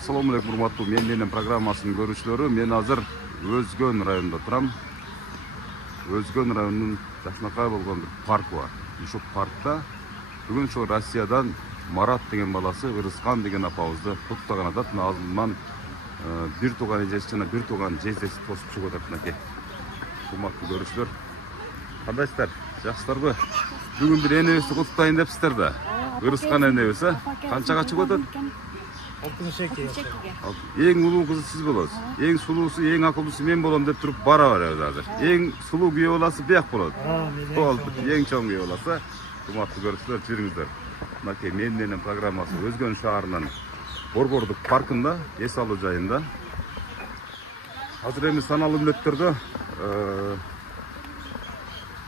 Assalamu alaikum урматтуу менен программасынын көрүүчүлөрү. Мен азыр Өзгөн районунда турам. Өзгөн районунун жакшынакай болгон бир парк бар. Ушул паркта бүгүн ошо Россиядан Марат деген баласы Ырыскан деген апабызды куттуктаган атат. Азынан бир тууган эжеси жана бир тууган жездеси тосуп чыгып атат мынакей. Урматтуу көрүүчүлөр, кандайсыздар? Жакшысыздарбы? Бүгүн бир энебизди куттуктайын депсиздер да. Ырыскан энебиз, канчага чыгып атат? 62. Эң улуу кызы сиз болосуз. Эң сулуусу, эң акылдуусу мен болом деп туруп бара беребиз азыр. Эң сулуу күйөө баласы бияк болот. Болду. Эң чоң күйөө баласы. Урматтуу көрүүчүлөр, жүрүңүздөр. Мынакей менен программасы Өзгөн шаарынын Борбордук паркында, эс алуу жайында. Азыр эми саналуу мүнөттөрдө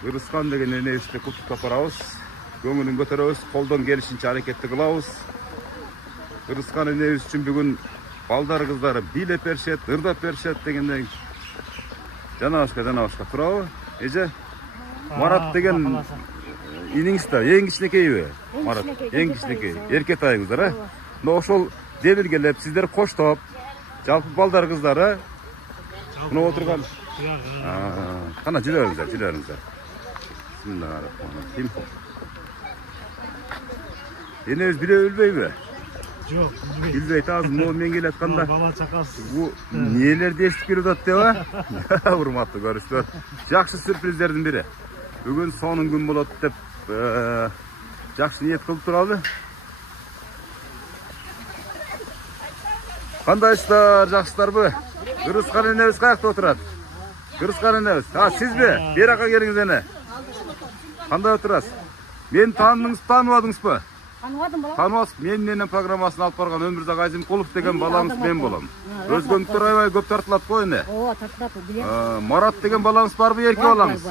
Ырыскан деген энебизди куттуктап барабыз. Көңүлүн көтөрөбүз, колдон келишинче аракетти кылабыз. Ырыскан энебиз үчүн бүгүн балдар кыздары бийлеп беришет, ырдап беришет дегендей жана башка туурабы? Эже Марат деген иниңиз да эң кичинекейби? Марат эң кичинекей, эркетайыңыздар, э? Но ошол дебилгелеп сиздер коштоп, жалпы балдар кыздары мына отурган. Кана жүрө бериңиздер. Бисмиллахиррахманиррахим. Энебиз билбейби? Жоқ, Билбейт, азыр могу мен келатканда бала чакасы. бу нелерди эстип келип атат деп, урматтуу көрүүчүлөр. Жакшы сюрприздердин бири. Бүгүн сонун күн болот деп жакшы ниет кылып туралы. Кандайсыздар, жакшысыздарбы? Ырыскан энебиз каякта отурат? Ырыскан энебиз, сизби? Бери жака келиңиз эне. Кандай отурасыз? Мени тааныбадыңызбы? Таныбасыз, менен программасын алып барган Өмүрзак Азимкулов деген балаңыз мен болом. Өзгөнүктөр аябай көп тартылат го эне. Ооба, тартылат. Марат деген балаңыз барбы, эрке балаңыз?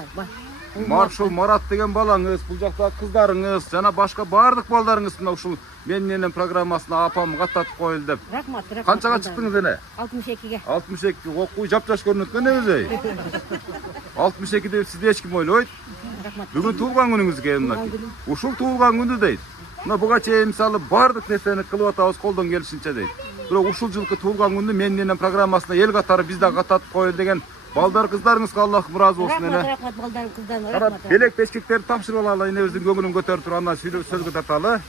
Бар. Ушул Марат деген балаңыз, бул жакта кыздарыңыз, жана башка баардык балдарыңыз мына ушул менен программасына апам каттатып коелу деп. Рахмат. Канчага чыктыңыз эне? 62-ге. 62. Окуй жапжаш көрүнөт экен өзөй. 62 деп сизди эч ким ойлойт. Рахмат. Бүгүн туулган күнүңүз экен мына. Ушул туулган күндү дейт. Мына буга чейин мисалы баардык нерсени кылып атабыз колдон келишинче дейт. Бирок ушул жылкы туулган күндү менен программасына эл катары биз да каттатып коелу деген балдар кыздарыңызга Аллах ыраазы болсун эне. Рахмат, балдар кыздарым, Кара рахмат. белек бешкектерди тапшырып алалы, энебиздин көңүлүн көтөрүп туруп андан сөзгө тарталы.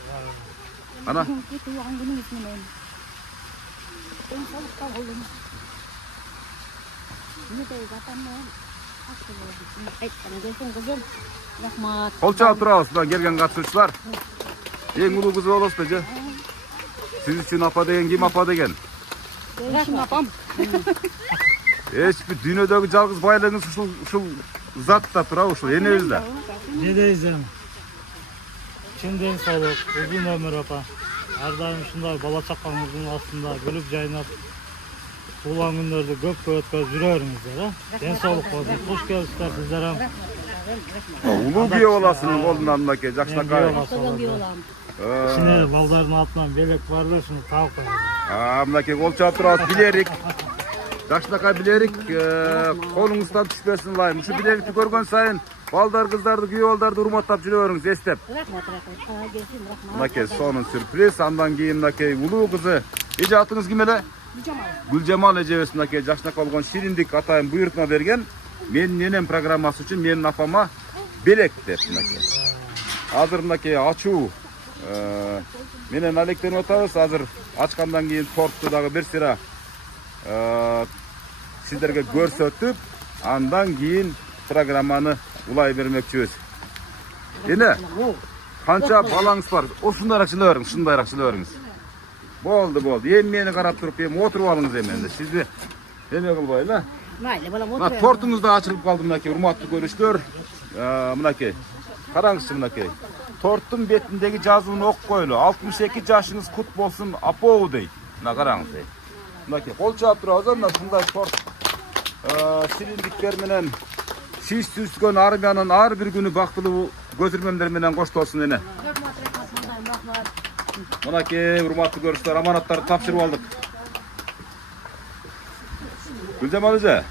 Ана Туулган күнүңүз менен. Эң салыкка болдум. Мындай атамдан акча болду. Айткан келсең кызым. Рахмат. кол чаап турабыз мына келген катышуучулар. Эң улуу кызы болосуз да, же? Сиз үчүн апа деген ким апа деген? Рахмат апам. Эч бир дүйнөдөгү жалгыз байлыгыңыз ушул затта турабы, ушул энебиз да. Жедейсем. Чын ден соолук, uzun өмүр апа. Ар дайым ушундай бала чакаңыздын астында күлүп жайнап, туулган күндөрдү көп өткөрүп жүрө бериңиздер, э? Ден соолук болсун. Куш келипсиздер сиздер ham. Улуу күйөө баласынын колунан мынакей жакшынакай. Кичине балдардын атынан белек бар да, ушуну таап коюңуз. Мынакей кол чаап турабыз, билерик. Жакшынакай билерик, колуңуздан түшпөсүн лайым. Ушу билерикти көргөн сайын балдар, кыздарды, күйөө балдарды урматтап жүрө бериңиз, эстеп. Рахмат. Келсин, рахмат. Мынакей сонун сюрприз. Андан кийин мынакей улуу кызы. Эже атыңыз ким эле? Гүлжамал эжебиз мынакей жакшынакай болгон шириндик атайын буйрутма берген. Менен программасы үчүн менин апама белек деп мынакей. Азыр мынакей ачуу менен алектенип атабыз. Азыр ачкандан кийин торту дагы бир сыйра сиздерге көрсөтүп, андан кийин программаны улай бермекчибиз. Эне, канча балаңыз бар? Ушундайраак жылы бериңиз, ушундайраак жылы бериңиз. Болду. Эми мени карап туруп, эми отуруп алыңыз эми. Сизди эме кылбай эле. Майлы, балам, Мына тортуңуз да ачылып калды мынакей, урматтуу көрүүчүлөр. Мынакей. Караңызчы мынакей. Торттун бетиндеги жазууну окуп коелу. 62 жашыңыз кут болсун апоо дейт. Мына караңыз. Мынакей кол чаап турабыз, мына ушундай торт шириндиктер менен шиш түзгөн армиянын ар бир күнү бактылуу көзүрмөмдөр менен коштолсун эне. Рахмат. Мынакей урматтуу көрүүчүлөр, аманаттарды тапшырып алдык. Гүлжамал эже,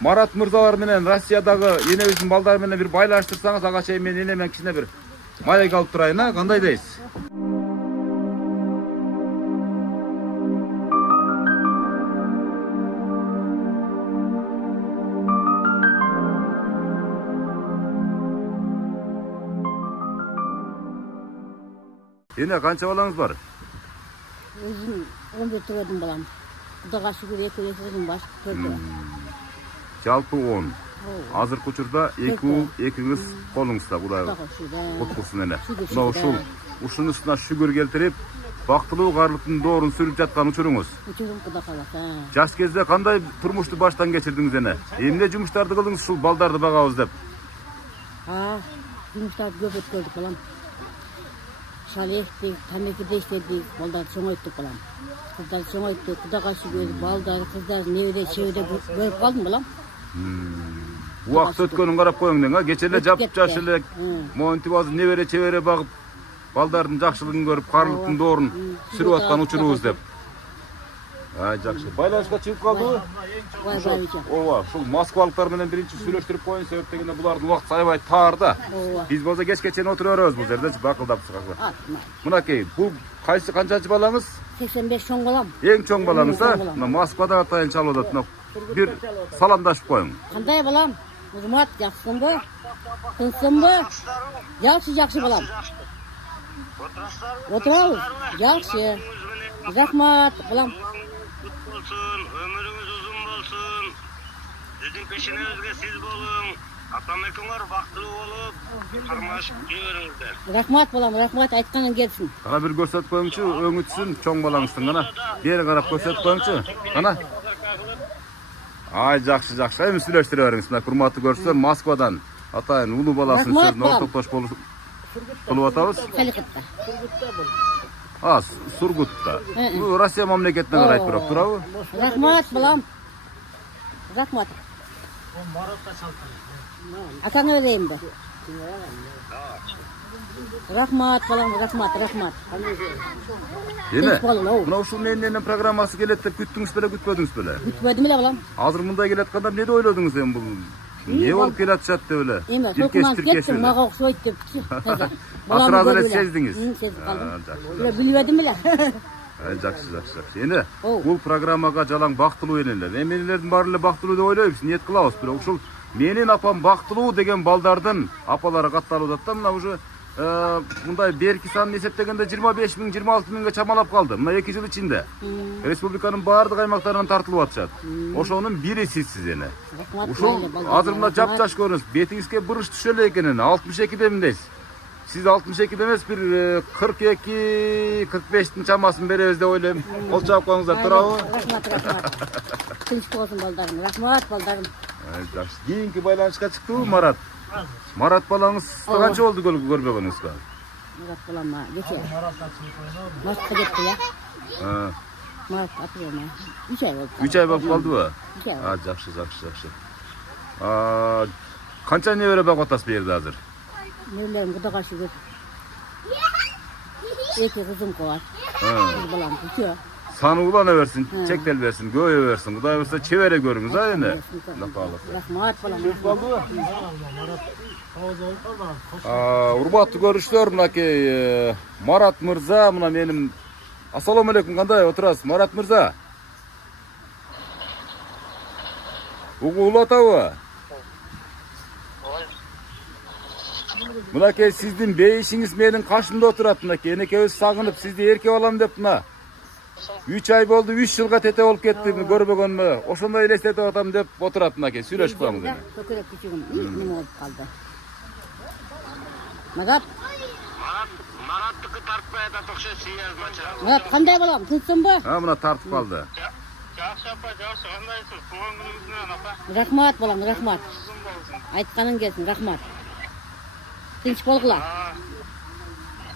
Марат мырзалар менен Россиядагы энебиздин балдары менен бир байланыштырсаңыз, ага чейин мен эне менен кичине бир маек алып турайын, кандай дейсиз? Ene kança balanız var? Özüm 11 türedim balam. Kudaga şükür 2 kızım var. 4 Жалпы 10. Азыркы учурда 2 уул, 2 кыз колуңузда Кудай Kudaga şükür. куткусун эне. Şükür, Мына şükür, ушунун үстүнө шүгүр келтирип, бактылуу карлыктын доорун сүрүп жаткан учуруңуз. Uçurum kuda kalak. Жаш кезде кандай турмушту баштан кечирдиңиз эне? Эмне жумуштарды кылдыңыз ушул балдарды багабыз деп? Жұмыстар көп өткөрдік балам. Шал ектік, тамекіде іштедік, балдарды соңайттық балам. Қыздарды соңайттық, құдаға шүгер, балдарды, қыздарды неведе, шеведе көріп қалдым балам. Убакыт өткөнүн карап коюң, кече эле жап жаш эле монтип азыр небере чебере багып, балдардын жакшылыгын көрүп, карлыктын доорун сүрүп аткан учурубуз деп. Жакшы. Байланышка чыгып калдыбы? Ооба, ушул москвалыктар менен биринчи сүйлөштүрүп коюн, себеп дегенде булардын убакыты аябай таар да. Биз болсо кечке чейин отура беребиз бул жерде, бакылдап сыгакы. Мынакей, бул канчанчы балаңыз? 85 чоң балам. Эң чоң балаңыз, мына Москвада атайын чалып атат. Мына бир саламдашып коюң. Кандай балам? Урмат, жакшысыңбы? Тынчсыңбы? Жакшы балам. Отурабыз. Жакшы. Рахмат балам. Ömrünüz uzun bolsun. Sizin peşinizde siz bolun. Atamekinglar baktılуу olup, karmaşıp жүрүңүздөр. Рахмат балам, рахмат, айтканың келсин. Кана бир көрсөтүп коюңчу, өңү түшсүн, чоң балаңыздын кана. Бери карап көрсөтүп коюңчу. Кана. Жакшы. Эми сүйлөштүрө бериңиз. Мына урматтуу көрүүчүлөр, Москвадан атайын улуу баласын сөзүн ортоктош кылып атабыз. Саликатта. Сургутта. Бул Россия мамлекетине карайт бирок, туурабы? Рахмат балам. Рахмат. Атаңа берейин да. Рахмат балам, рахмат. Эме? Мына ушул менен программасы келет деп күттүңүз беле, күтпөдүңүз беле? Күтпөдүм эле балам. Азыр мындай келатканда эмне ойлодуңуз эми бул? Не болуп келатышат деп эле? Эме, толкунан кеттим, мага окшойт депчи. Атыраз эле сездиңиз? Сезип калдым. Билбедим эле. Жакшы. Эне бул программага жалаң бактылуу энелер. Эмнелердин баары эле бактылуу деп ойлойбуз, ниет кылабыз. Бирок ушул менин апам бактылуу деген балдардын апалары катталып атат да, мына уже мындай берки санын эсептегенде 25 000, 26 000ге чамалап калды. Мына 2 жыл ичинде. Республиканын баардык аймактарынан тартылып атышат. Ошонун бири сизсиз эне. Ушул азыр мына жап-жаш көрүнөсүз. Бетиңизге бырыш түшө эле экен эне. 62 эмдейсиз. Siz 62 demez bir 42-45'in çamasını bereriz de öyle olacak konuğuzlar durağım. Rahmat. Tinç olsun baldarım. Rahmat baldarım. Keyinki baylanışka çıktı mı Marat? Marat balanız kaç oldu görmegeniz? Marat balam mı? Geçer. Marat'a gitti ya. Marat atıyor mu? 3 ay oldu. 3 ay bakıp kaldı mı? 3 ay oldu. Жақсы. Kança ne öyle bak otası bir yerde hazır? Nevlerim kudağa şükür. 2 kızım var. Kız balam tutuyor. Sanı ulana versin, çektel versin, göğe versin. Kuday olsa çevere görünüz ha yine. Rahmat balam. Урматтуу көрүүчүлөр, мынакей Марат мырза, мына менин Ассаламу алейкум, кандай отурасыз? Марат мырза. Угул атабы? Мынакей сиздин бейишиңиз менин кашымда отурат, мынакей энекебиз сагынып сизди эркеп алам деп мына 3 ay болду, 3 жылга тете болуп кетти, көрбөгөнмө. Ошондой элестетип атам деп отурат, мынакей сүйлөшүп коюңуз эми. Көкөрөк күчүгүм неме болуп калды. Марат Мараттыкы тартпай атат окшойт, сыяз мача. Марат кандай балам, тынчсыңбы? Мына тартып калды. Жакшы апа, жакшы, кандайсыз? Туган күнүңүз менен апа. Рахмат балам, рахмат. Айтканың келсин, рахмат. Тынч болгула.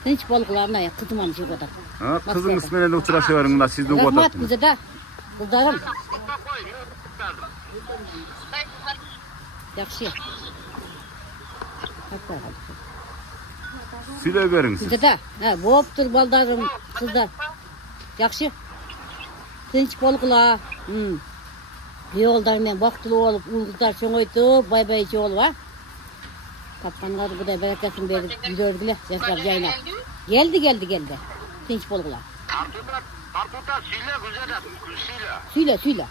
Тынч болгула, мына кызыман жеп атат. Кызыңыз менен учурашып бериң, мына сизди угуп атат. Рахмат бизе да. Кыздарым. Жакшы. Сүйлөй бериңиз. Бизе да. Болуптур балдарым, кыздар. Жакшы. Тынч болгула. Күйөөголдар менен бактылуу болуп, уул-кыздар чоңойтуп, бай-байчы болуп, тапканга Кудай берекесин берип, үйлөргүлө жашап жайнап. Келди. Тынч болгула. Тартуута сүйлө, күзөдө, Сүйлө.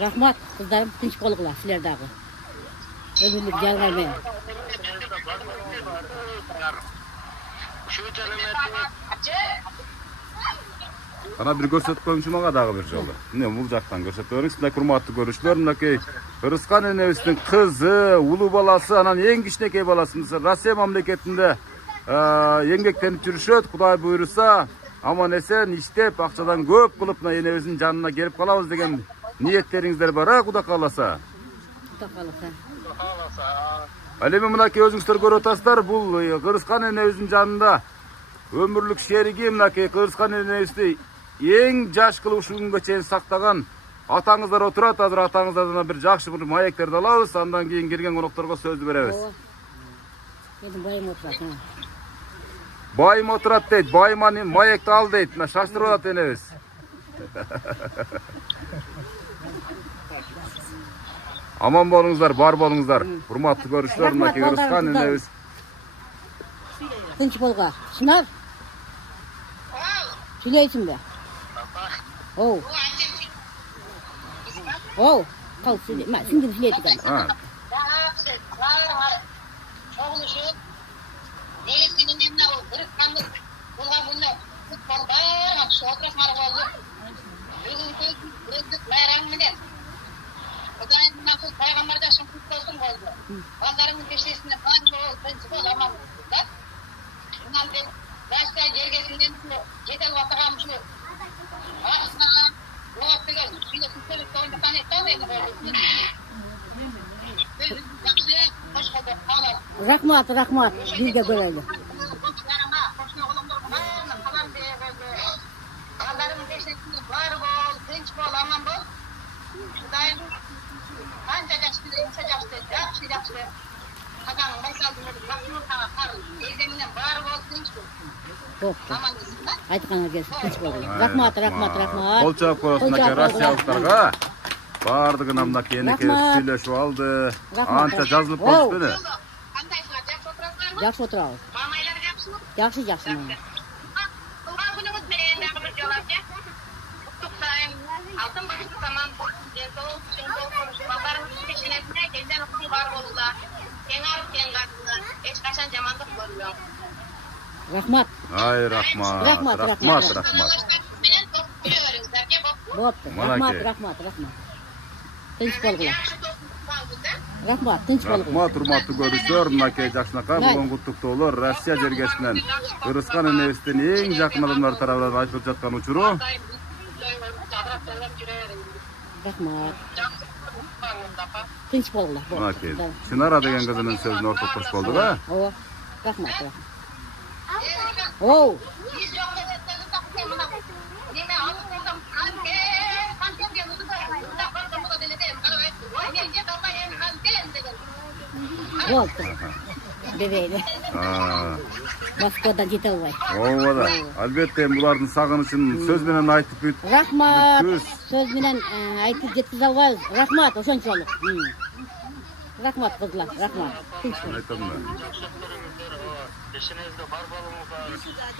Rahmat kızlarım tinç boluglar sizler dagı. Ömürlük jargaymen. Ana bir görsetkoymuş maga dagı bir jolu. Mine bul jaktan görsetip siz kurmatly görüşler minekey. Kırgızstan enebisiň kızı, ulu balası, anan eň kiçinekey balası Rossiya mamleketinde еңбектенип жүрүшөt. Кудай буйруса, аман эсен иштеп, акчадан көп кылып мына энебиздин жанына келип калабыз деген ниеттериңиздер бар, Кудай кааласа. Kutta kalırsa. Ал эми мынакей өзүңүздөр көрүп атасыздар, бул Кыргызстан энебиздин жанында өмүрлүк шериги мынакей Кыргызстан энебизди эң жаш кылып ушул күнгө чейин сактаган атаңыздар отурат. Азыр атаңыздардан бир жакшы бир маектерди алабыз, андан кийин келген конокторго сөз беребиз. Benim bayım oturat. Байым отурат дейт, байым маекти ал дейт. Мына шаштырып атат энебиз. Аман болуңуздар, бар болуңуздар. Урматтуу көрүүчүлөр, мынакей Кыргызстан энебиз. Tinç bolga. Çınar. Süleysin be. Oh. Oh. Kal süley. Ma şimdi süleydi kan. Ha. Rahmat, rahmat. Bir de böyle. Айтқанға келсін, tinç болу. Rahmat, rahmat, rahmat. Кол чаап коесуз мынакей россиялыктарга. Бардыгына мынакей энекей сүйлөшүп алды. Анча жазылып коюшту эле. Жақсы отырабыз. Жақсы, жақсы. Rahmat. Ай, рахмат. Рахмат, Рахмат, рахмат. рахмат. Болыпты. Манакей. Rahmat, rahmat, rahmat. Tinç bolgular. Rahmat, tinç bolgular. Рахмат, урматтуу көрүүчүлөр, мынакей жакшынакай болгон куттуктоолор Россия жергесинен Кыргызстан энебиздин эң жакын адамдары тарабынан айтылып жаткан учуру. Rahmat. Tinç bolgular. Мынакей Чынара деген кызынын сөзүн ортоктош болду да. Ова. Rahmat, rahmat. Oh. Oldu. Bebeğine. Moskvadan jete alбай. Ооба да. Албетте булардын сагынычын сөз менен айтып бүт. Rahmat. Бүткүбүз. Söz bilen aytıp жеткизе албайбыз. Rahmat, ошончолук. Rahmat kızlar, rahmat. Айтам да.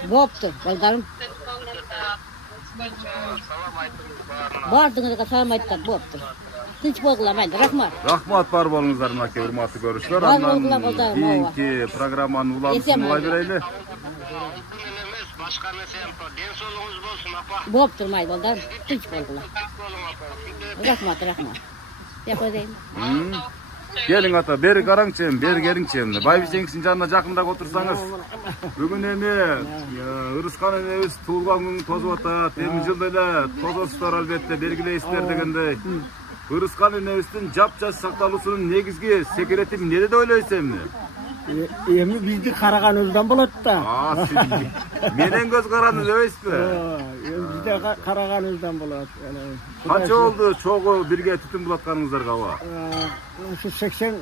Boptu, baldarım. Bardığınızda salam ayttılar, boptu. Tinç bolgular, mayli, rahmat. Рахмат, бар болуңуздар мынакей урматтуу көрүүчүлөр. Бар Андан болуңуздар, балдарым, кийинки программанын уламжын улай берели. Başka mesele den soluğunuz bolsun apa. Boptu, mayli, baldarım. Tinç bolgular. Bolun apa. Rahmat, rahmat. Yapayım. Келиң ата, бери караңчы, бери келиңчи. Байбичеңиздин жанына жакындап отурсаңыз. Бүгүн эми Кыргызстан энебиз туулган күнү тозуп атат. Эми жылда эле тозосуздар албетте, белгилейсиздер дегендей. Кыргызстан энебиздин жапжаш сакталуусунун негизги секрети эмнеде деп ойлойсуз эми? Эми бизди караганыбыздан болот да. Менен көз каранды дебейсизби? Эми бизде караганыбыздан болот. Канча болду чогуу бирге түтүн булатканыңыздарга ава? Ушу 80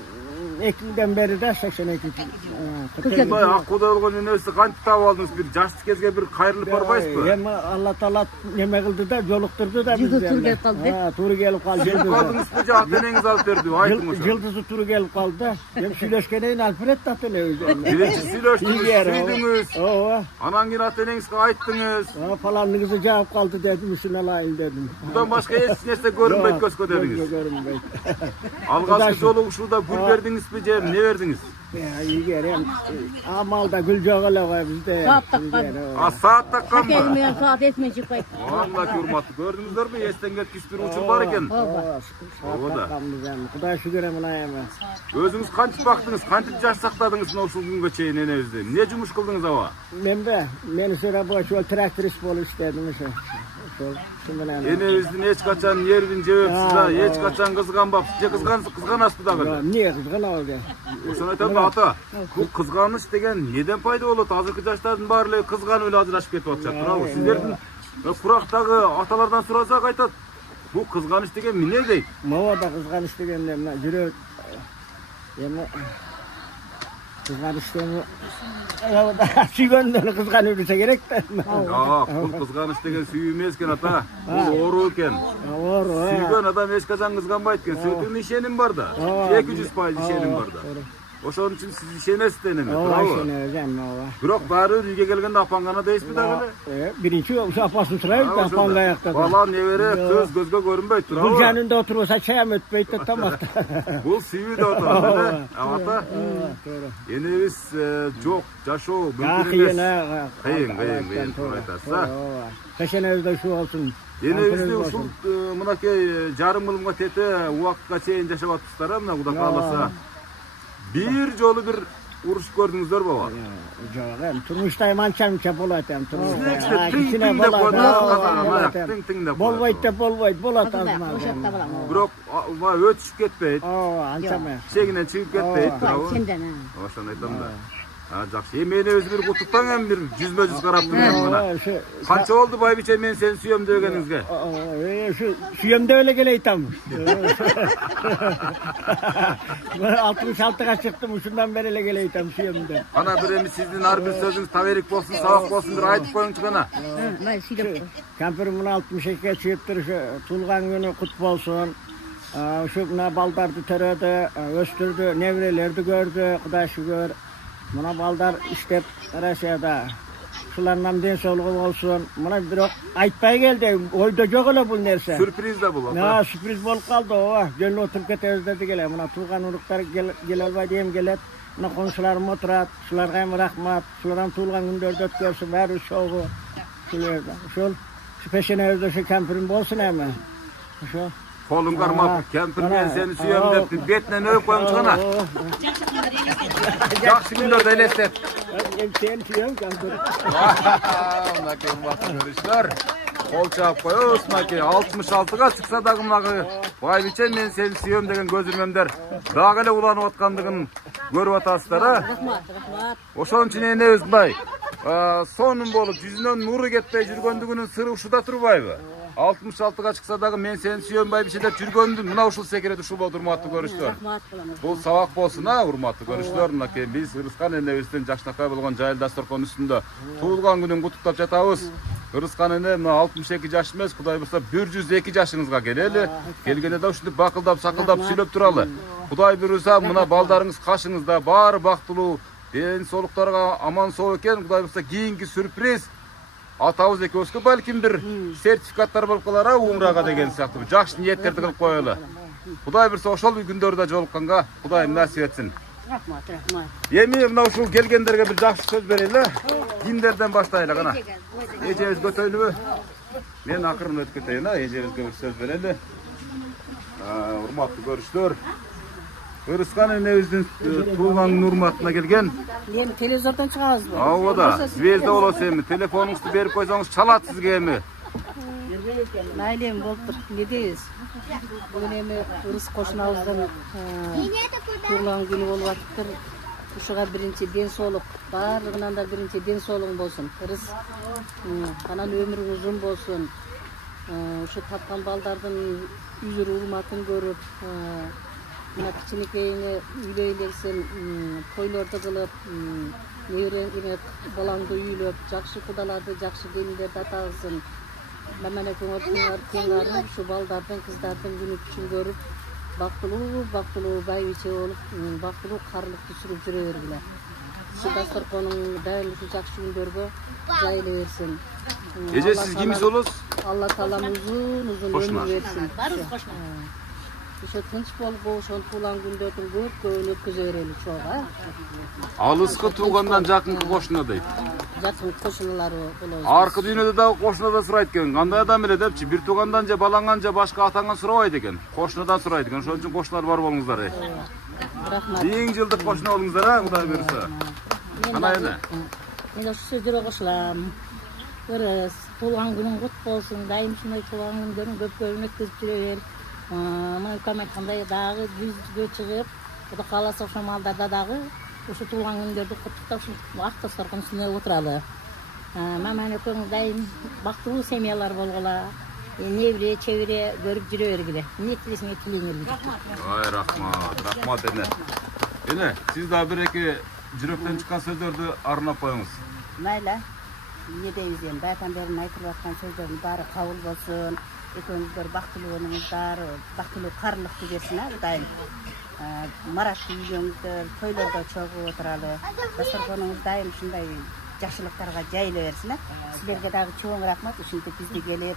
82'den beri de 82. Мындай акылда болгон энебизди кантип таап алдыңыз? Бир жаштык кезге бир кайрылып барбайсызбы? Hem Allah Taala neme kıldı da yolukturdu da Yıldız bizi. turu gelip kaldı. Ha, turu gelip kaldı. Келип калдыңызбы же ата-энеңиз алып берди? Айтың ошо. Yıldızı turu gelip kaldı da. Hem süleşkeneyin Alfred da tele özü. Биринчи сүйлөштүңүз, сүйдүңүz. Ova. Анан кийин ата-энеңизге айттыңыз. Falanlığınızı cevap kaldı dedim. Üstüne alayım dedim. Будан башка эч нерсе көрүнбөйт көзгө дедиңиz. Görünmeydi. Алгачкы жолу ушуда гүл бердиңизби же эмне бердиңиz? Ya iyi gelem. Amalda gül joğala bizde. Saat takkan. Saat такканбы? Kelmeyen saat etmeyin çıkmayın. Vallahi урматтуу, көрдүңүздөрбү? Эстен кеткич бир учур бар экен. Ova da. Kuday şükür eminayım. Өзүңүз кантип бактыңыз, кантип жаш сактадыңыз мына ушул күнгө чейин энебизди? Эмне жумуш кылдыңыз аба? Meni sıra boş ol traktörist bol istedim işte. Энебиздин эч качан нервин жебепсиз да, эч качан кызганбапсыз же кызганасызбы дагы? Niye kızgın oldu? Ошону айтам да ата. Бул кызганыч деген неден пайда болот? Азыркы жаштардын баары эле кызганып эле ажырашып кетип атышат, туурабы? Сиздердин курактагы аталардан сурасак айтат. Бул кызганыч деген эмне дейт? Mava da kızgın istedim de yürü. Yani kızgın istedim. Ya da sügönden kızgın ürüse gerek de. Бул кызганыч деген сүйүү эмес экен ата. Бул оору экен. Doğru. Сүйгөн адам эч качан кызганбайт экен. Сөтүн ишеним бар да. 200% ишеним бар да. Ошон үчүн сиз ишенесиз да эми, туурабы? Бирок баары үйгө келгенде апаң гана дейсизби дагы эле? Birinci apasını sırayıp da apanga ayakta. Бала небере көз көзгө көрүнбөйт, Gül туурабы? canında oturmasa çayım ötpeyt de tamakta. Бул сүйүү да отурат эле. Ата, энебиз жок, жашоо мүмкүн эмес. Кыйын, туура айтасыз а. Peşenezde şu olsun. Энебизди ушул мынакей жарым мылымга тете убакытка чейин жашап атыпсыздар а, мына Кудай кааласа. Бир жолу бир урушуп көрдүңүздөр баба? Yok, hem turmuştayım ançam bolat hem turmuştayım. Тиң деп коюп, тиң деп Bolvayt da bolvayt bolat azma. Uşakta bulam. Бирок өтүшүп кетпейт, Ançam. чегинен чыгып кетпейт, туурабы? Kimden ha? Ошону айтам да. Жакшы. Эми энебизди бир куттуктаң эми бир жүзмө-жүз карап турган мына. Канча болду байбиче мен сени сүйөм дегениңизге? Şu suyumda öyle geleytam. Ben 66'ga çıktım, şundan beri öyle geleytam suyumda. Ana bir эми сиздин ар бир сөзүңүз таберик болсун, сабак болсун бир айтып коюңчу гана. Ben silip. Kamperim 62'ye çıktır, şu Tulgan günü kutlu olsun. Şu buna baldardı törödü, östürdü, nevrelerdi gördü, Kuday şükür. Buna baldar işte Rasya'da. Şularından den soluğu olsun. Buna bir aytpay geldi, oyda yok öyle bu nerse. Sürpriz de bul. Ya sürpriz bolup kaldı o. Gönlü oturup ketezdirdi gele. Buna Tulgan uruklar gelelbay diyem gelet. Buna komşularım oturat, şularga hem rahmat, şulardan Tulgan gündörde ötkörsün, bari şoğu. Şul peşine şu kamperim bolsun hemen. Şu. Kolun karmak, kempir ben seni suyam dep, betine öp koymuş gana. Jakşı gündörde elestet. Sen suyam kamperim. Mınakey görüşler. Kol çağıp koyuyoruz mınakey. 66'ga çıksa da mınakey. Vay biçen men seni suyam degen gözürmemder. Dağ ele ulanıp atkandıgın görüp atasızlar ha. Rahmat, rahmat. Oşon için enebіз мындай. Сонун болуп, жүзүнөн нуру кетпей жүргөндүгүнүн сыры ушуда турбайбы? 66'ga çıksa dagы мен сени сүйөм байбиче деп жүргөндүм. Мына ушул секерет ушул болду, урматтуу көрүштөр. Rahmat kılamız. Бул сабак болсун а, урматтуу көрүштөр. Мынакей биз Кыргызстан энебиздин жакшынакай болгон жайыл дасторкон үстүндө туулган күнүн куттуктап жатабыз. Кыргызстан эне мына 62 жаш эмес, Кудай буйрса 102 жашыңызга келели. Келгенде да ушинтип бакылдап, сакылдап сүйлөп туралы. Кудай буйрса мына балдарыңыз кашыңызда баары бактылуу, ден соолуктарга аман соо экен. Кудай буйрса кийинки сюрприз атабыз экөөбүзгө балким бир сертификаттар болуп калар а, умрага деген сыяктуу жакшы ниеттерди кылып коелу. Кудай буйрса ошол күндөрдө жолукканга Кудайым насип этсин. Rahmat, rahmat. Эми мына ушул келгендерге бир жакшы сөз берели. Кимдерден баштайлы кана? Эжебиз көтөйлүбү? Мен акырын өтүп кетейин, эжебизге бир сөз берели. Урматтуу көрүштөр. Кыргызстан энебиздин туулганын урматына келген. Ben televizordan çıkarız bu. Оода, звезда болосу эми, телефонуңузду берип койсоңуз чалат сизге эми. Nailem boldur. Ne deyiz? Bugün emi Rus koşunağızdan kurlan günü olup atıptır. Uşuğa birinci den soluk, barlığından da birinci den soluğun bolsun. Rus anan ömrü uzun bolsun. Şu tapkan baldardın yüzür urmatın görüp, Mına kiçinekeyini üyleylersin, toylarda kılıp, nevrenkine balangda üylöp, jakşı kudalarda, jakşı gelinlerde atağısın. Memene köngör kengarın şu baldardan, kızdardan günü küçün görüp, baktulu bayviçe olup, baktulu karlık düşürüp jürebergiler. Şu dasturkonun daim şu jakşı gündörgö jayılaversin. Ece siz kimiz oluz? Allah Taala uzun Koşnar. ömür versin. Şu tinç bolup oşon tuğlan gündördün көп ötküzöreli çoğa. Alыскы туугандан жакынкы кошуна дейт. Жақын қошыналары болуы. Аркы дүйнөдө дагы кошунада сурайт экен. Кандай адам эле депчи, бир туугандан же балаңан же башка атаңан сурабайт экен. Кошунадан сурайт экен. Ошон үчүн кошуналар бар болуңуздар. Рахмат. 1000 жылдык кошуна болуңуздар, Кудай буйрса. Кана эне? Мен ошол сөздөргө кошулам. Ырыс, туулган күнүң кут болсун, дайым ушундай туулган күндөрүн көп өткүзүп жүрө бер. Мына үкім айткандай дагы жүзгө чыгып, Кудай кааласа ошол малдарда дагы ушу туулган күндөрдү куттуктап ушул ак дасторкон үстүнө отуралы. Маман экөөңүз дайым бактылуу семьялар болгула. Невре, чебире көрүп жүрө бергиле. Эмне тилесиңер тилеңер. Ай, рахмат эне. Эне, сиз дагы бир-эки жүрөктөн чыккан сөздөрдү арнап коюңуз. Майла. Не дейбиз эми, баягыдан бери айтылып аткан сөздөрдүн баары кабыл болсун. Экөөңүздөр бактылуу болуңуздар, бактылуу карлыкты берсин, Кудайым. Мараттуу үйлөрүңүздөр, тойлордо чогуу отуралы. Дасторконуңуз дайым ушундай жакшылыктарга жайыла берсин. Силерге дагы чоң рахмат, ушинтип бизди келип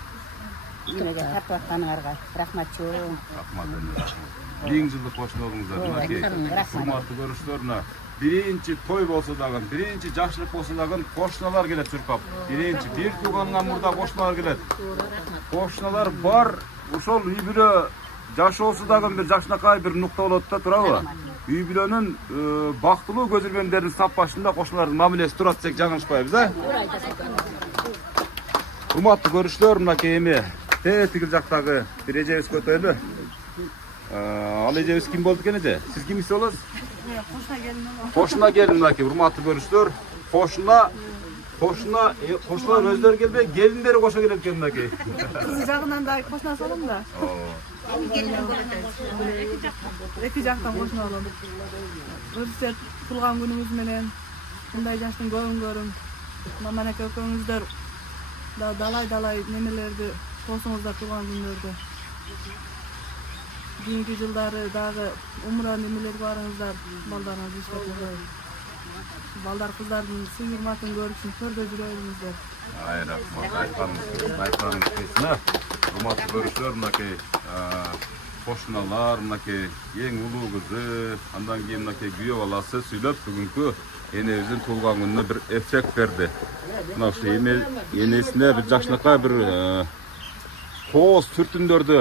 немеге тартып атканыңарга. Рахмат чоң. Рахмат эне. 1000 жылдык кошуна болуңуздар. Урматтуу көрүүчүлөр, биринчи той болсо дагы, биринчи жакшылык болсо дагы кошуналар келет чуркап. Биринчи бир туугандан мурда кошуналар келет. Кошуналар бар, ошол үй бүлө жашоосу дагы бир жакшынакай бир нукта болот да, турабы? Үй бүлөнүн бактылуу көзүргөндөрдүн сап башында кошуналардын мамилеси турат десек жаңылышпайбыз, Урматтуу көрүүчүлөр, мынакей эми тигил жактагы бир эжебизге өтөлү. Ал эжебиз ким болду экен эже? Сиз кимиз болосуз? Кошуна келин мынакей, урматтуу көрүүчүлөр. Кошуналар өздөрү келбей, келиндери кошо келет экен мынакей. Кыз жагынан да кошуна салам да. Эки жактан кошуна алам. Өрсет туулган күнүңүз менен мындай жаштын көңгөрүң. Маманеке экөөңүздөр да далай немелерди косуңуздар туулган күндөрдө. Кийинки жылдары дагы умра немелерге барыңыздар, балдарыңыз иштеп. Балдар кыздардын сый-урматын көрүп үчүн төрдө жүрө бериңиздер. Ай, рахмат. Айтканыңыз келсин. Урматтуу көрүүчүлөр, мынакей кошуналар, мынакей эң улуу кызы, андан кийин мынакей күйөө баласы сүйлөп бүгүнкү энебиздин туулган күнүнө бир эффект берди. Мына ушу энесине бир жакшынакай бир кооз түртүндөрдү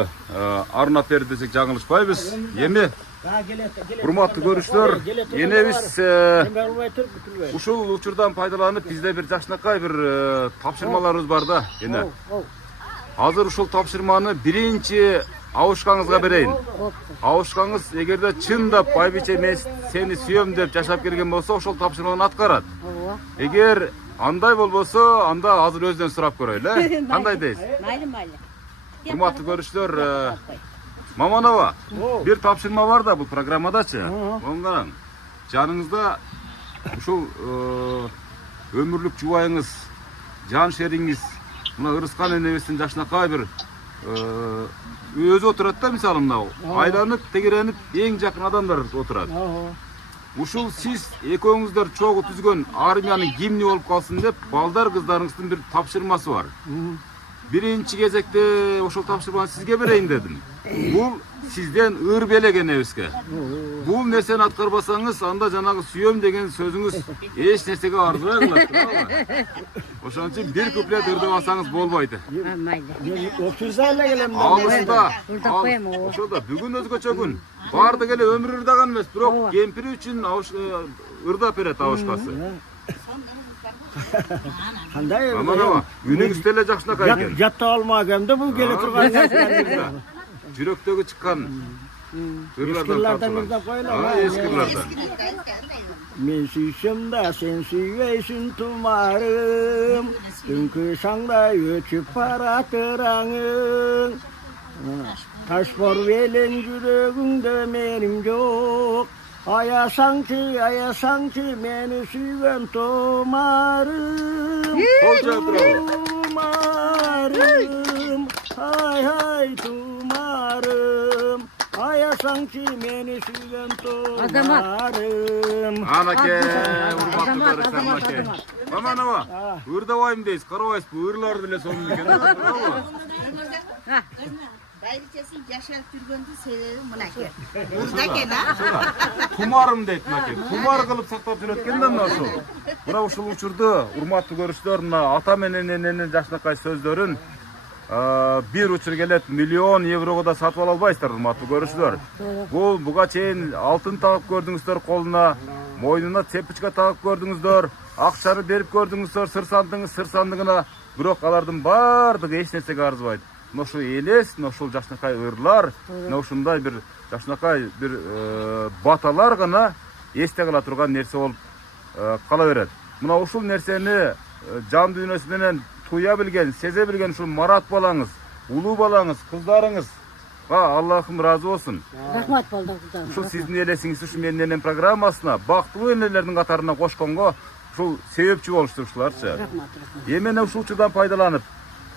арнап берди десек жаңылышпайбыз. Эми урматтуу көрүүчүлөр, энебиз ушул учурдан пайдаланып бизде бир жакшынакай бир тапшырмаларыбыз бар да, эне. Азыр ушул тапшырманы биринчи абышкаңызга берейин. Абышкаңыз эгерде чындап байбиче мен сени сүйөм деп жашап келген болсо, ошол тапшырманы аткарат. Эгер андай болбосо, анда азыр өзүнөн сурап көрөйлү, кандай дейсиз? Майли. Урматтуу көрүүчүлөр, Маманова, бир тапшырма бар да бул программадачы. Ону караң. Жаныңызда ушул өмүрлүк жубайыңыз, жан шериңиз, мына Ырыскан энебиздин жакшынакай бир өзү отурат да, мисалы мына айланып, тегеренип эң жакын адамдар отурат. Ушул сиз экөөңүздөр чогуу түзгөн армиянын гимни болуп калсын деп, балдар кыздарыңыздын бир тапшырмасы бар. Биринчи кезекте ошол тапшырманы сизге берейин дедим. Бул сизден ыр белек энебизге. Бул нерсени аткарбасаңыз, анда жанагы сүйөм деген сөзүңүз эч нерсеге арзыбай калат, туурабы? Ошон үчүн бир куплет ырдабасаңыз болбойт. Майли. Алыста, ошолда бүгүн өзгөчө күн. Бардык эле өмүр ырдаган эмес, бирок кемпири үчүн ырдап берет абышкасы. Кандай? Маманова, үнүңүз деле жакшынакай экен. Жатта алмагам да бул келе турган. Жүрөктөгү чыккан Eskillerden ırda koyla. Eskillerden. Men süysem da sen süyveysin tumarım. Dünkü şangda öçüp para tırağın. Taş var velen yüreğinde benim yok. Ayasanki beni süven tumarım. Tumarım, hay hay tumarım. Ayasanki beni süven tumarım. Anake, urmatlı karışlar anake. Aman ama, ırдавайым карабайсыз, ырларды эле сонун экен. Дайрычасын жашап жүргөндүн себеби мынакей. Мында экен, а? Тумарым дейт мынакей. Тумар кылып сактап жүрөт экен да мына ушул. Мына ушул учурда урматтуу көрүүчүлөр, мына ата менен эненин жашынакай сөздөрүн бир учур келет миллион еврого да сатып ала албайсыздар, урматтуу көрүүчүлөр. Бул буга чейин алтын тагып көрдүңүздөр колуна, мойнуна цепочка тагып көрдүңүздөр, акчаны берип көрдүңүздөр сыр сандыгына, бирок алардын баардыгы эч нерсеге арзыбайт. Мына ушул элес, мына ушул жашынакай ырлар, мына ушундай бир жашынакай бир баталар гана эсте кала турган нерсе болуп кала берет. Мына ушул нерсени жан дүйнөсү менен туя билген, сезе билген ушул Марат балаңыз, улуу балаңыз, кыздарыңыз, Аллахым разы болсун. Рахмат балдар кыздар. Ушул сиздин элесиңиз ушу менин энем программасына бактылуу энелердин катарына кошконго ушул себепчи болуштур ушуларчы. Рахмат. Эмне ушул учурдан пайдаланып,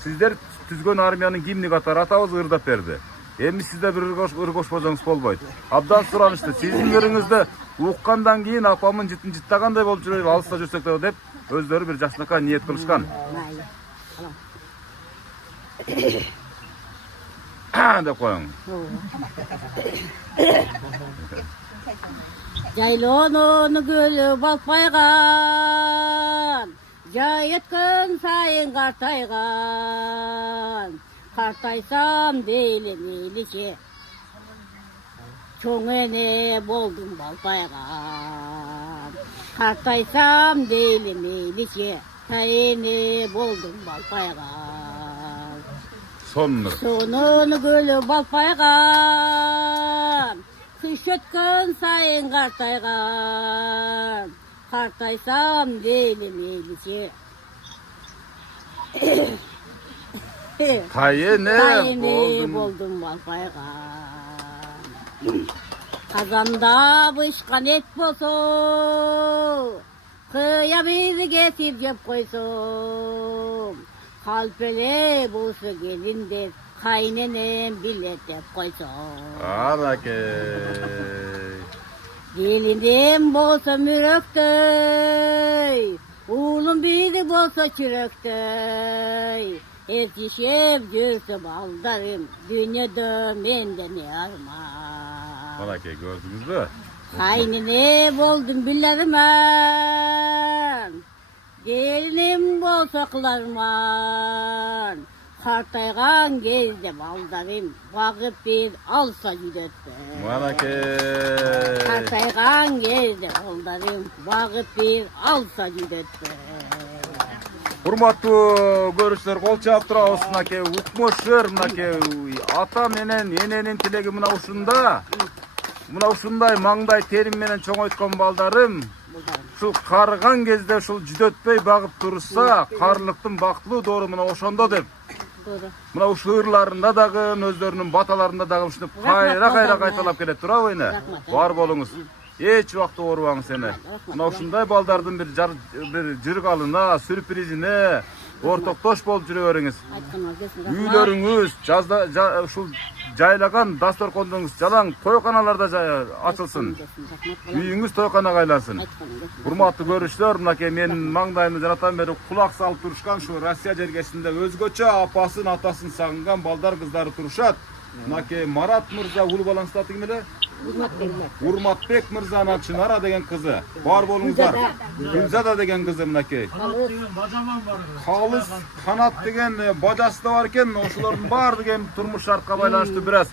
сиздер түзгөн армиянын гимни катары атабыз ырдап берди. Эми сизде бир ыр кошпосоңуз болбойт. Абдан суранычты. Сиздин ырыңызды уккандан кийин апамын жытын жыттагандай болуп жүрөйбү, алыста жүрсөк да деп өздөрү бир жашынакай ниет кылышкан. Деп коюң. Жайлонун гүлү балпайган, жай өткөн сайын картайган. Картайсам дейли мейличе, чоң эне болдум балпайган. Картайсам дейли мейличе, эне болдум балпайган. Сонун гүлү балпайган, кыш өткөн сайын картайган. Картайсам дейли мейличе, Тайыне болдум балпайган. Казанда бышкан эт болсо, кыя бир кетип жеп койсом. Калпеле болсо келиндер, кайненем билет деп койсом. Анакей. Келинем болсо мүрөктөй, уулум бири болсо чүрөктөй. Etişip жүрсө балдарым, дүйнөдө менде не арман. Анакей, көрдүңүзбү? Кайнене болдум билерман, келиним болсо кыларман. Картайган кезде балдарым, багып бир алса жүдөтпөй. Анакей. Картайган кезде балдарым, багып бир алса жүдөтпөй. Урматтуу көрүүчүлөр, кол чаап турабыз мынакей укмуш мынакей ата менен эненин тилеги мына ушунда. Мына ушундай маңдай терим менен чоңойткон балдарым, ушул карыган кезде ушул жүдөтпөй багып турса, карлыктын бактылуу доору мына ошондо деп. Мына ушул ырларында дагы, өздөрүнүн баталарында дагы ушинтип кайра кайталап келет турабы эне? Бар болуңуз. Эч убакта оорубаңыз эне. Мына ушундай балдардын бир жыргалына, сюрпризине ортоктош болуп жүрө бериңиз. Үйлөрүңүз, жазда ушул жайлаган дасторкондоңуз жалаң тойканаларда ачылсын. Үйүңүз тойканага айлансын. Урматтуу көрүүчүлөр, мынакей менин маңдайымды жанатан бери кулак салып турушкан ушул Россия жергесинде өзгөчө апасын, атасын сагынган балдар, кыздары турушат. Мынакей Марат мырза, улуу балаңыздын аты ким эле? Урматбек мырзанын Чынара деген кызы. Бар болуңуздар. Гүлзада деген кызы мынакей. Калыс Канат деген бажасы да бар экен. Ошолордун баардыгы эми турмуш шартка байланыштуу бир аз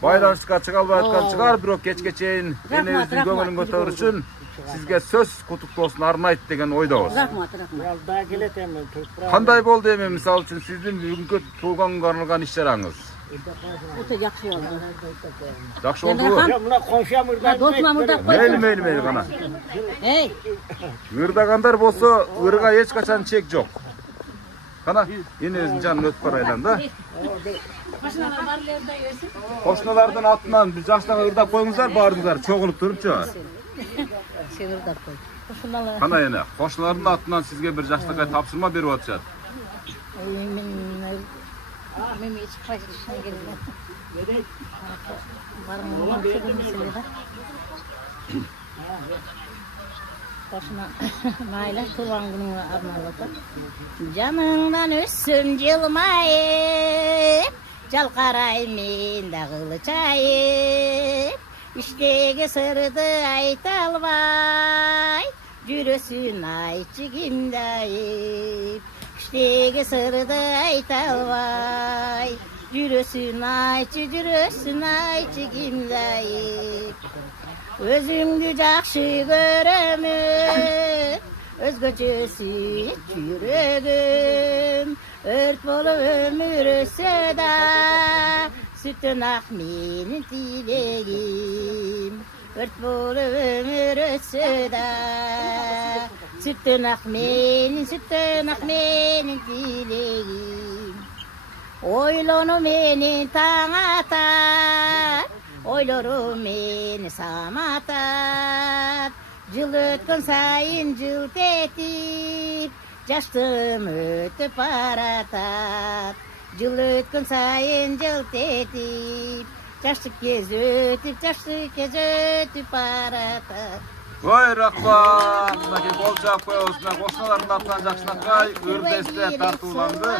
байланышка чыга албай аткан чыгар, бирок кечке чейин энебиздин көңүлүн көтөрүш үчүн сизге сөз куттуктоосун арнайт деген ойдобуз. Рахмат. Дагы келет эми. Кандай болду эми мисалы үчүн сиздин бүгүнкү туулган күнгө арналган иш чараңыз? Өтө жакшы болду. Жакшы болдубу? Мына коншам ырдайт. Досума мурдап койсун. Мейли гана. Эй, Ырдагандар болсо, ырга эч качан чек жок. Кана, энебиздин жанын өтүп барайлам да. Qo'shnilardan atından bir jaşlaga ırdap qo'yingizlar, bardingizlar, cho'g'ilib turibchi. Sen urdap koy. Qana yana, qo'shnilardan atından sizga bir jaşlaga topshirma berib o'tishadi. Men hiç paylaşışına geldim. Var mı? Var mı? Başına mayla turan gününü armaladı. Canından üstüm yılmayıp, calqaraymen dağılı çayıp, işteki sırdı aytalbay, jürösün ayçı kimdayıp. İşteki sırdı aytalbay, jürösün ayçı kimdayıp. Özümdü жақшы көрөмүn, өзгөчөсү жүрөгүм. Өрт болуп өмүр өссө да, сүттөн ак менин тилегим. Өрт болуп өмүр өссө да, сүттөн ак менин тилегим. Ойлону менин таң атар, ойлору meni samatat. Жыл өткөн сайын жылт этип, жаштым өтүп баратат. Жыл өткөн сайын жылт этип, жаштык кез өтүп баратат. Voy rahmat, mınaki bol çap koyuyorsun, qo'shnilardan atdan jaşlaqay, ördeste tartullandı.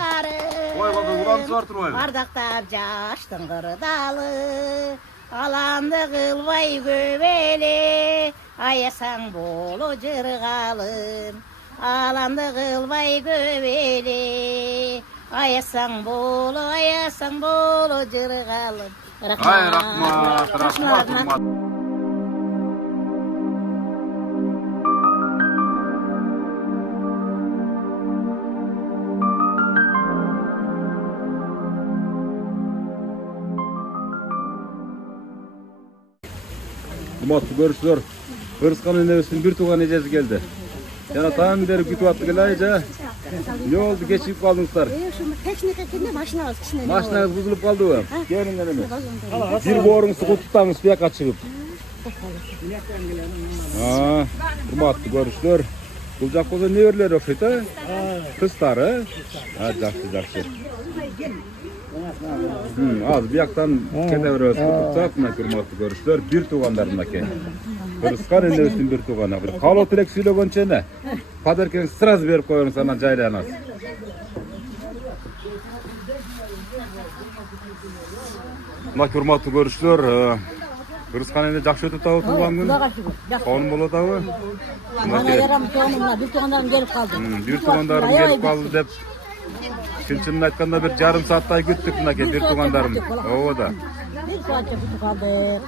Voy baba, ulan sortur voy. Ардактап жаштын кырдалы, аламды кылбай көбеле, аясаң боло жыргалым. Аламды кылбай көбеле, аясаң боло жыргалым. Ay rahmat. Hurmatlı görüşler. Hırskan'ın nevesinin bir tuğan ecesi geldi. Yana tam beri kütü attı gelayca. Ne oldu, geçip kaldınızlar? Şunu teknik ekinde maşinamız kişine. Maşinanız buzulup kaldı mı? Gelin gelin. Bir borunuzu kututtamış bir yaka çıkıp. Hurmatlı görüşler. Bulacak olsa ne örler okşaydı? Kızları. Жақсы. Az bir yaktan kedevre tutsak mı hurmatlı görüşler? Bir tuğanlarındaki. Hırskan endevesinin bir tuğanı. Kalo tilek söyleyince ne? Paderken sıraz verip koyuyorsun sana caylayanaz. Hurmatlı görüşler. Hırskan ende жақсы өтіп тауы туған күн. Қауын болады тауы. Bana yaramı çoğunumla bir tuğanlarım gelip kaldı. Bir tuğanlarım gelip kaldı dep. Çınçının aytkanda bir yarım saatte güttük mınake bir tuğanlarım. O da. Bir saatçe kutu kaldı.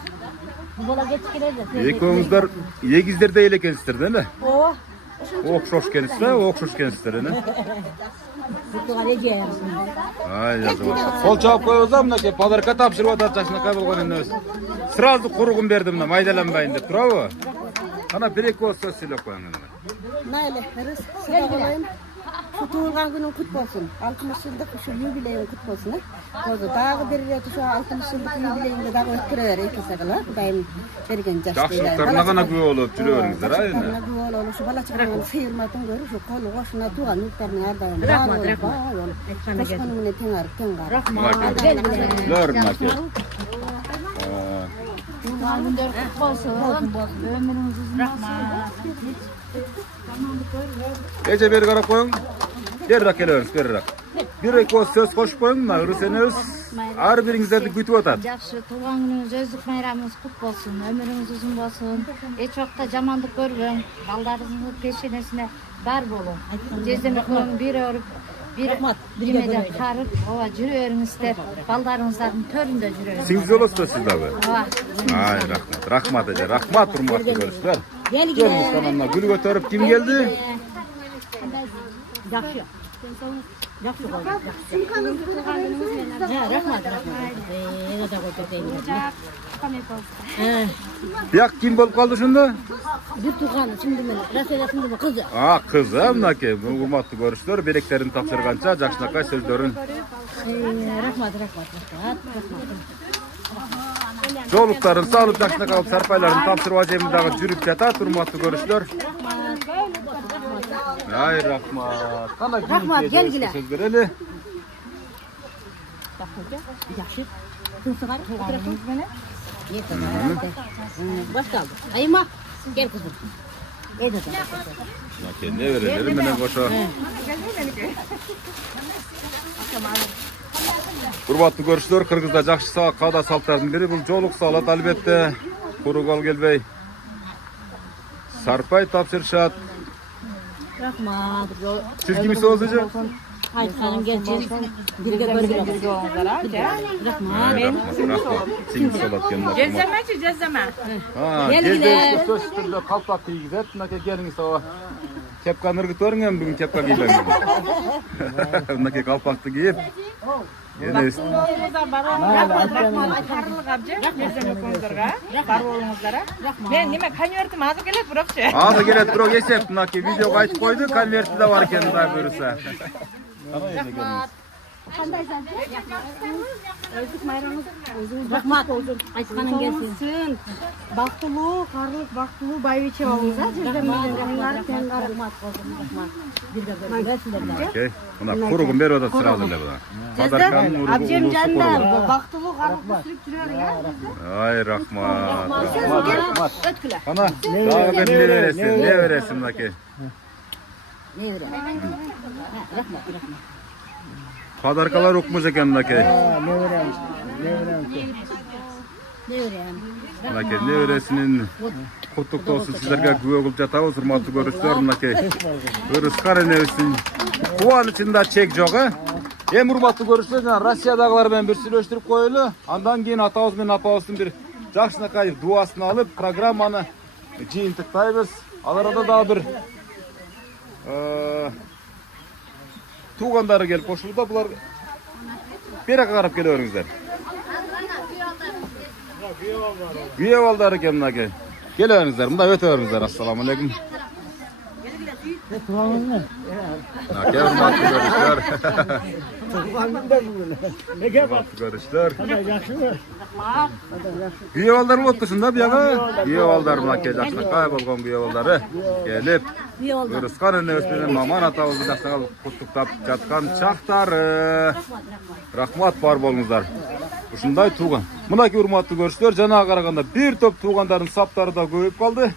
Bola geç girerdi. Ekoğunuzlar yegizler değil ekensizler değil mi? O. Okşoş kendisler ne? Bir tuğan ece. Ay yazık. Kol çabuk koyuyoruz mı ki padarka tapşırıp atacağına kaybol koyun. Sırası kuruğum verdim de maydalanmayın deyip bravo. Ana bir iki söz söyle koyun. Naile, Hırız, sabah olayım. Şu tuğulgan günün kutlu olsun. 60 yıllık şu jubileyin kutlu olsun. Dağı bir reti şu 60 yıllık jubileyinde dağı öttürüver ikisi kadar. Daim bergen jaştıyla. Жақсылықтарына ғана күе olup жүрüyorsunuzlar ha yine. Жақсылықтарına күе olup şu bala çıkarmanın sıyırmadığını görür. Şu kolu başına tuğan yurtlarının ardağın. Rahmat. Koşkanımını tenger. Lör maki. Tuğan günler kutlu olsun. Ömrünüz uzun olsun. Ece beri qarap koyun. Berrak keleriz, berrak. Bir iki söz koşup koyun da ürüseniz ar biringizlerdi kütüp atat. Жақсы туған күніңіз, өздік майрамыңыз құт болсын, өміріңіз ұзын болсын. Еш уақытта жамандық көрбөң, балдарыңыздың пешенесіне бар болу. Жездеме қойың бір өріп, bir birmeden karıp, ova жүреріңіздер, балдарыңыздардың төрінде жүреріңіздер. Siz olursa siz abi. Ay rahmat, rahmat ece, rahmat hurmatlı görüşler. Geliniz kanalına gül götürüp kim geldi? Жақсы. Жақсы болды. Рахмат. Да көтөртейін. Бияк ким болуп калды ошондо? Бир туғаны сіңді мен, Расида сіңді қызы. Кызы мынакей, урматтуу көрүшүлөр, белектерин тапшырганча жакшынакай сөздөрүн. Рахмат. Жоолуктарын салып жакшынакай алып сарпайларын тапшырып ажемин дагы жүрүп жатат, урматтуу көрүшүлөр. Ай, рахмат. Рахмат, келгиле. Сөз берели. Жақсы. Тыңсыңар, отырасың менен? Башталды. Айма, кел кызым. Мынакей неберелери менен кошо. Урматтуу көрүшүлөр, Кыргызда жакшы каада салттардын бири бул жоолук салат албетте. Куру кол келбей. Сарпай тапшырышат. Рахмат. Сиз кимисиз өзү? Айтқаным келсеңіз, бірге көргеніңіз. Рахмат. Сиңиз салат келин. Жазамачы, жазама. Келде сөз түрдө калпак кийгизет. Мынакей келиңиз ова. Кепканы ыргытып бериң эми бүгүн кепка кийбең. Мынакей калпакты кийип. Энебиз. Мен неме конвертим азыр келет бирокчу. Азыр келет, бирок эсеп мынакей видеого айтып койду, конверти да бар экен да буюрса. Рахмат. Айтқаным келсін. Бактылуу, карлык бактылуу байбиче болуңуз, Рахмат. Бірге көргенсіздер. Окей. Мына куругун берип атат сразу эле буга. Подарканын уругу. Абжем жанында бактылуу карлык сүрүп жүрөр, Ай, рахмат. Өткілі. Ана, дагы бир не бересиң мынакей. Не берем? Рахмат. Подаркалар укмуш экен мынакей. Не берем? Мынакей небересинин куттуктоосун сиздерге күбө кылып жатабыз, урматтуу көрүүчүлөр. Мынакей Ырыскан энебиздин кубанычында чек жок, Эми урматтуу көрүүчүлөр, жана Россиядагылар менен бир сүйлөштүрүп коелу. Андан кийин атабыз менен апабыздын бир жакшынакай дубасын алып, программаны жыйынтыктайбыз. Ал арада дагы бир туугандары келип кошулду. Булар береке карап келе бериңиздер. Күйөө балдары экен мынакей. Келе бериңиздер, мында өтө бериңиздер. Ассаламу алейкум. Мынакей урматтуу көрүүчүлөр. Урматтуу көрүүчүлөр. Күйөө балдар болупту ушунда бияга. Күйөө балдар мынакей жакшынакай болгон күйөө балдары келип Ырыскан энебиз менен Маман атабызды жакшынакай куттуктап жаткан чактары. Рахмат бар болуңуздар. Ушундай тууган. Мынакей урматтуу көрүүчүлөр, жанага караганда бир топ туугандардын саптары да көбөйүп калды.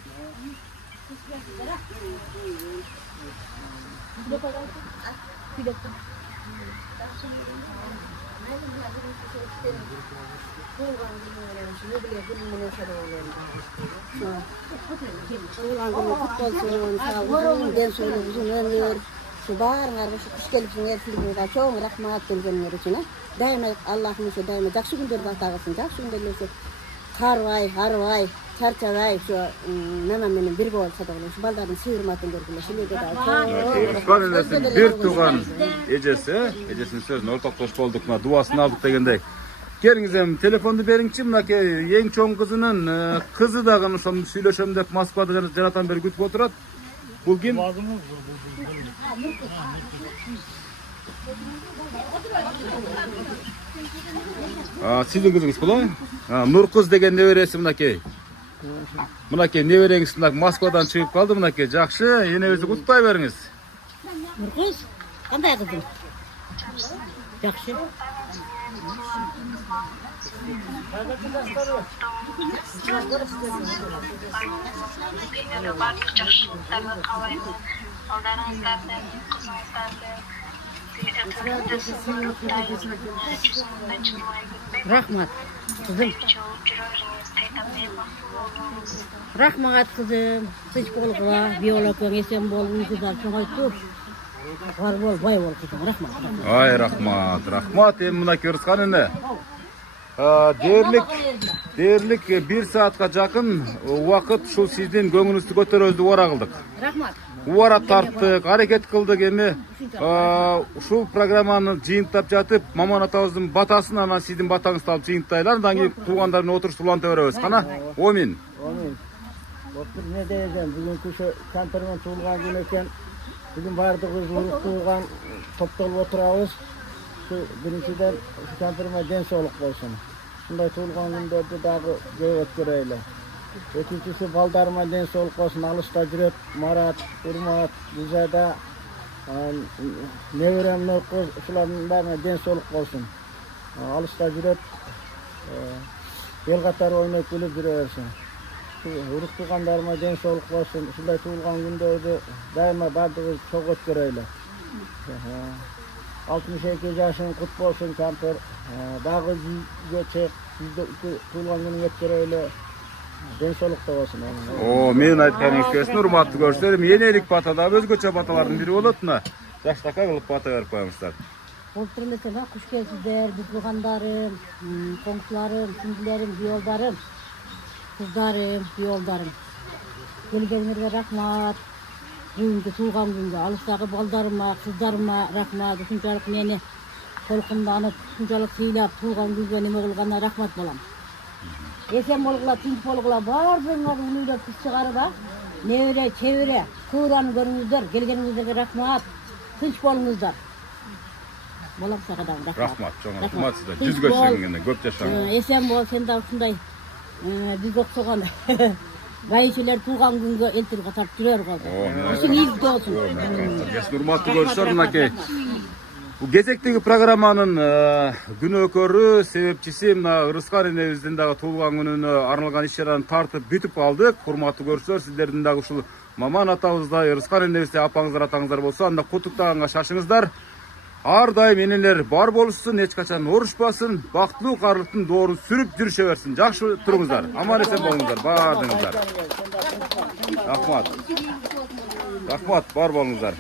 Баарыңарга ушу куш келипсиң эркиндигиңизге чоң рахмат келгениңер үчүн. Дайыма Аллахым ушу дайыма жакшы күндөрдү ата кылсын. Жакшы күндөрдө карбай, арбай, чарчабай ушу неме менен бирге болсо да ушу балдардын сыйырматын көргүлө. Силерге дагы Ырыскан энесинин бир тууган эжесинин сөзүнө ортоктош болдук, мына дубасын алдык дегендей. Келиңиз эми телефонду бериңчи, мынакей эң чоң кызынын кызы дагы ошону сүйлөшөм деп Москвада жаратан бери күтүп отурат. Бул ким? Сиздин кызыңыз бул? Нуркыз деген небереси мынакей. Мынакей небереңиз Москвадан чыгып калды мынакей. Жакшы, энебизди куттуктай бериңиз. Нуркыз, кандай кызым? Жакшы. Барлық жақсылықтарды қалаймын. Балдарыңыздарды, қызыңыздарды, Рахмат, кызым. Рахмат, кызым. Сыч болуға, биология есен болуңыздар чоңайтып. Бар бол, бай бол, кызым. Рахмат. Ай, рахмат. Эми мынакей Ырыскан эне. Дээрлик 1 саатка жакын убакыт ушул сиздин көңүлүңүздү көтөрөбүз деп ора кылдык. Рахмат. убара тарттык, аракет кылдык. Эми ушул программаны жыйынтап жатып, Маман атабыздын батасын анан сиздин батаңызды алып жыйынтайлар. Андан кийин туугандар менен отуруштууланта беребиз. Кана? Омин. Омин. Оттур не деген, бүгүнкү кампермен туулган күн экен. Бүгүн бардыгыбыз уруктууган топтолуп отурабыз. Биринчиден камперме ден соолук болсун. Ушундай туулган күндөрдү дагы көп өткөрөйлү. Экинчиси балдарыма ден соолук болсун. Алыста жүрөт Марат, Урмат, Гүлзада, неберем Нуркуз, ушулардын баарына ден соолук болсун. Алыста жүрөт, эл катары ойноп күлүп жүрө берсин. Урук туугандарыма ден соолук болсун. Ушундай туулган күндөрдү дайыма бардыгыбыз чогуу өткөрөйлү. 62 жашың кут болсун кампер. Дагы 100ге чек, 102 туулган күнүң өткөрөйлү. Ден соолукта болсун. Мен айтканым келсин, урматтуу көрсөтөр. Энелик бата да өзгөчө баталардын бири болот мына. Жаштака кылып бата берип коюңуздар. Болуп эле куш келипсиздер, туугандарым, коңшуларым, сиңдилерим, биолдарым, кыздарым, биолдарым. Келгениңерге рахмат. Бүгүнкү туулган күнгө алыстагы балдарыма, кыздарыма рахмат. Ушунчалык мени толкунданып, ушунчалык сыйлап, туулган күнгө неме кылганына рахмат болом. Эсен болгула, тинч болгула, баардыгыңар үлүйлөп кыз чыгарып, небере, чебере, туураны көрүңүздөр. Келгениңиздерге рахмат. Тынч болуңуздар. Болам сага дагы Рахмат, чоң рахмат сизге. 100гө чейин көп жашаңыз. Эсен бол, сен дагы ушундай биз оксогон байчелер туулган күнгө элтир катарып жүрөр голду. Ушуң ийгиликтүү болсун. Урматтуу көрүшүлөр, мынакей. Бул кезектеги программанын күнөөкөрү, себепчиси мына Ырыскан энебиздин дагы туулган күнүнө арналган иш-чараны тартып бүтүп алдык. Урматтуу көрүшүлөр, сиздердин дагы ушул Маман атабыздай, Ырыскан энебизде апаңыздар, атаңыздар болсо, анда куттуктаганга шашыңыздар. Ар дайым энелер бар болушсун, эч качан орушпасын, бактылуу карлыктын доорун сүрүп жүрүшө берсин. Жакшы туруңуздар, аман эсен болуңуздар, баардыгыңыздар. Рахмат. Рахмат, бар болуңуздар.